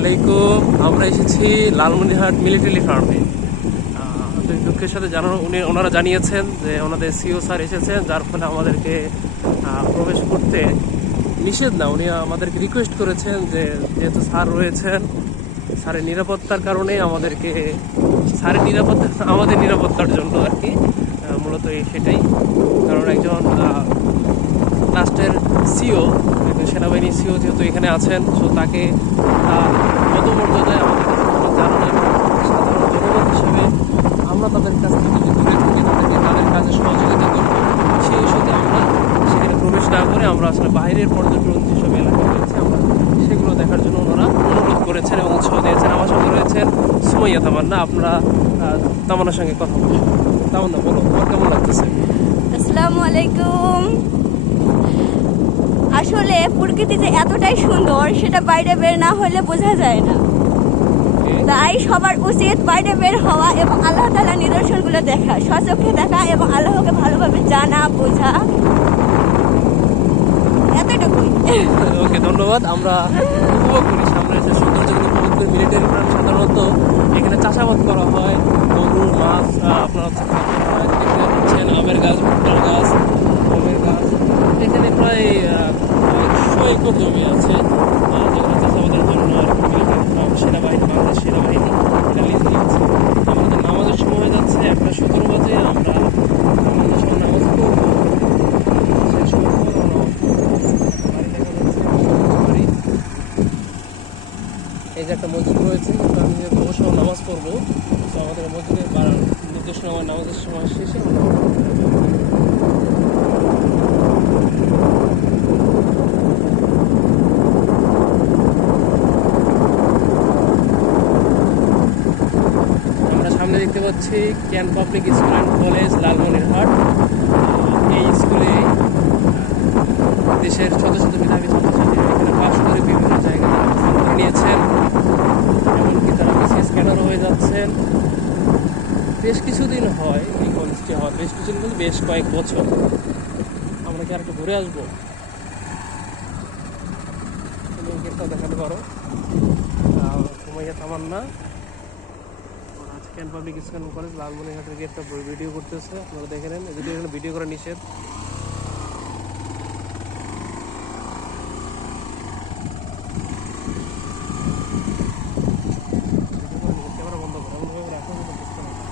আলাইকুম। আমরা এসেছি লালমনিরহাট মিলিটারি ফার্মে। দুঃখের সাথে ওনারা জানিয়েছেন যে ওনাদের সিও স্যার এসেছেন, যার ফলে আমাদেরকে প্রবেশ করতে নিষেধ না। উনি আমাদেরকে রিকোয়েস্ট করেছেন যে যেহেতু স্যার রয়েছেন, স্যারের নিরাপত্তার কারণে আমাদেরকে, স্যারের নিরাপত্তা আমাদের নিরাপত্তার জন্য আর কি, মূলত সেটাই। কারণ একজন রাষ্ট্রের সিও, একজন সেনাবাহিনীর সিও যেহেতু এখানে আছেন, সো তাকে পদমর্যাদায় আমাদের জানানো, সাধারণ জনগণ হিসেবে আমরা তাদের কাছ থেকে যদি দূরে থেকে তাদের কাজে সহযোগিতা করবো, সেই সাথে আমরা সেখানে প্রবেশ না করে আমরা আসলে বাইরের পর্যটন যেসব এলাকা রয়েছে আমরা সেগুলো দেখার জন্য ওনারা অনুরোধ করেছেন এবং উৎসাহ দিয়েছেন। আমার সঙ্গে রয়েছেন সুমাইয়া তামান্না। আপনারা তামান্নার সঙ্গে কথা বলছেন। তামান্না, বলো তোমার কেমন লাগতেছে? আসসালামু আলাইকুম। আসলে প্রকৃতি যে এতটাই সুন্দর সেটা বাইরে বের না হলে বোঝা যায় না। তাই সবার উচিত বাইরে বের হওয়া এবং আল্লাহ তাআলার নিদর্শনগুলো দেখা, স্বচক্ষে দেখা এবং আল্লাহকে ভালোভাবে জানা বোঝা, এতটুকুই। ওকে, ধন্যবাদ। আমরা উপভোগ করি সামনে যে সৌন্দর্যগুলো উপভোগ করি। মিলিটারি ফার্ম সাধারণত এখানে চাষাবাদ করা হয়, গরু, মাছ, আপনার হচ্ছে হচ্ছেন আমের গাছ, ভুট্টার গাছ, গমের গাছ। এখানে প্রায় 100 একর জমি আছে যেগুলো চাষাবাদের জন্য আর কি মিলিটারি ফার্ম, সেনাবাহিনী, বাংলাদেশ সেনাবাহিনী এটা লিজ দিয়েছে। আমাদের নামাজের সময় হয়ে যাচ্ছে 1:17 বাজে। আমরা আমাদের সঙ্গে নামাজ পড়বো, সেই সময় এই যে একটা মসজিদ রয়েছে, আমি অবশ্য নামাজ পড়বো। তো আমাদের মসজিদের নির্দেশনা আমার নামাজের সময় শেষে আমরা সামনে দেখতে পাচ্ছি can public school and college Lalmonirhat. এই স্কুলে দেশের শত শত মেধাবী ছাত্রছাত্রীরা এখানে পাশ করে বিভিন্ন জায়গায় অবস্থান করে নিয়েছেন, এমনকি তারা বিসিএস ক্যাডারও হয়ে যাচ্ছেন। বেশ কিছুদিন হয় এই কলেজটি হওয়ার, বেশ কিছুদিন বলতে বেশ কয়েক বছর। আমরা কি আর একটু ঘুরে আসবো? গেটটা দেখাতে পারো। সুমাইয়া তামান্না ক্যান পাবলিক স্কুল অ্যান্ড কলেজ লালমনিরহাটের গেটটা ভিডিও করতেছে, আপনারা দেখে নেন। যদিও এখানে ভিডিও করা নিষেধ। ক্যামেরা বন্ধ করে এমনভাবে রাখা যেন বুঝতে না পারে।